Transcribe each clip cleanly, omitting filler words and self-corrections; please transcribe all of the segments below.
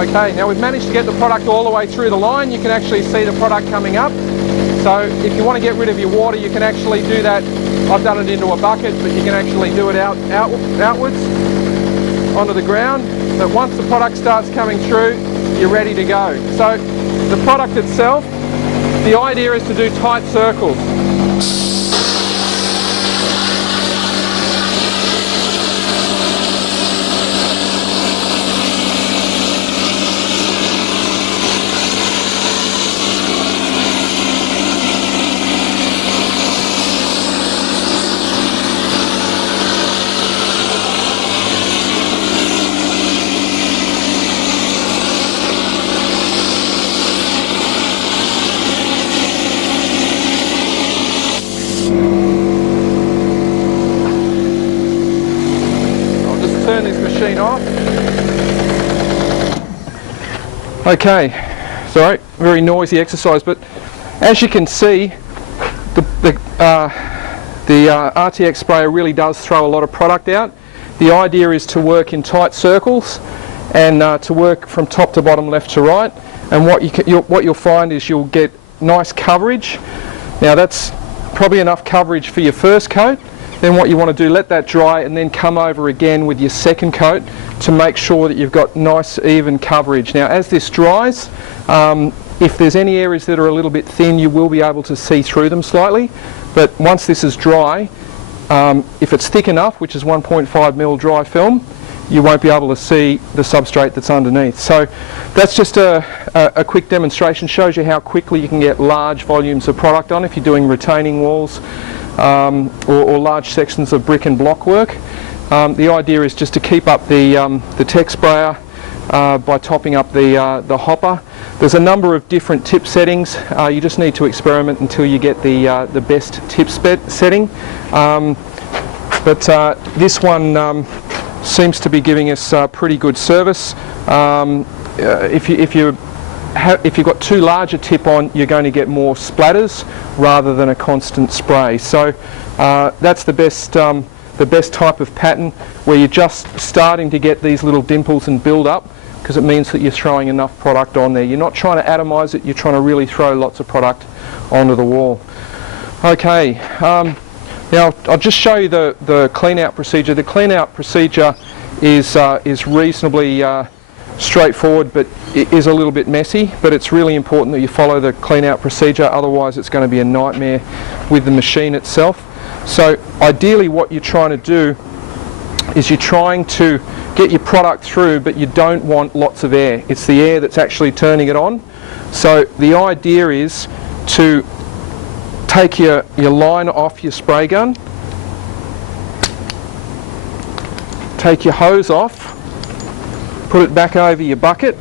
Okay, now we've managed to get the product all the way through the line. You can actually see the product coming up. So if you want to get rid of your water, you can actually do that. I've done it into a bucket, but you can actually do it outwards onto the ground. But once the product starts coming through, you're ready to go. So the product itself, the idea is to do tight circles. Turn this machine off. Okay, sorry, very noisy exercise, but as you can see, the RTX sprayer really does throw a lot of product out. The idea is to work in tight circles and to work from top to bottom, left to right. And what you'll find is you'll get nice coverage. Now that's probably enough coverage for your first coat. Then what you want to do, let that dry and then come over again with your second coat to make sure that you've got nice even coverage. Now as this dries, if there's any areas that are a little bit thin, you will be able to see through them slightly. But once this is dry, if it's thick enough, which is 1.5mm dry film, you won't be able to see the substrate that's underneath. So that's just a quick demonstration, shows you how quickly you can get large volumes of product on if you're doing retaining walls. Or large sections of brick and block work. The idea is just to keep up the tech sprayer by topping up the hopper. There's a number of different tip settings. You just need to experiment until you get the best tip setting. But this one seems to be giving us pretty good service. If you've got too large a tip on, you're going to get more splatters rather than a constant spray. So that's the best type of pattern, where you're just starting to get these little dimples and build up, because it means that you're throwing enough product on there. You're not trying to atomize it, you're trying to really throw lots of product onto the wall. Okay, now I'll just show you the clean out procedure. The clean out procedure is reasonably straightforward, but it is a little bit messy, but it's really important that you follow the clean out procedure, otherwise it's going to be a nightmare with the machine itself. So ideally what you're trying to do is you're trying to get your product through, but you don't want lots of air. It's the air that's actually turning it on. So the idea is to take your line off your spray gun, take your hose off, put it back over your bucket,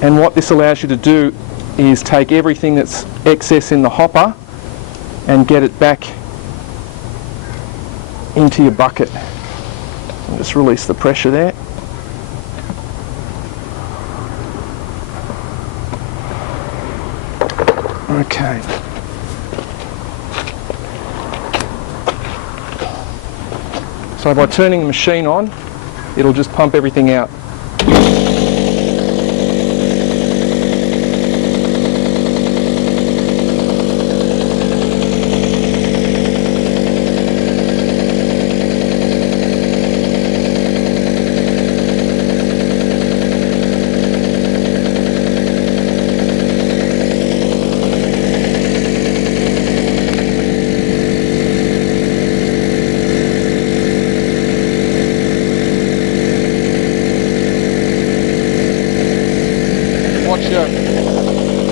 and what this allows you to do is take everything that's excess in the hopper and get it back into your bucket. And just release the pressure there. Okay. So by turning the machine on, it'll just pump everything out.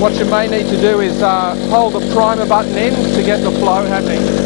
What you may need to do is hold the primer button in to get the flow happening.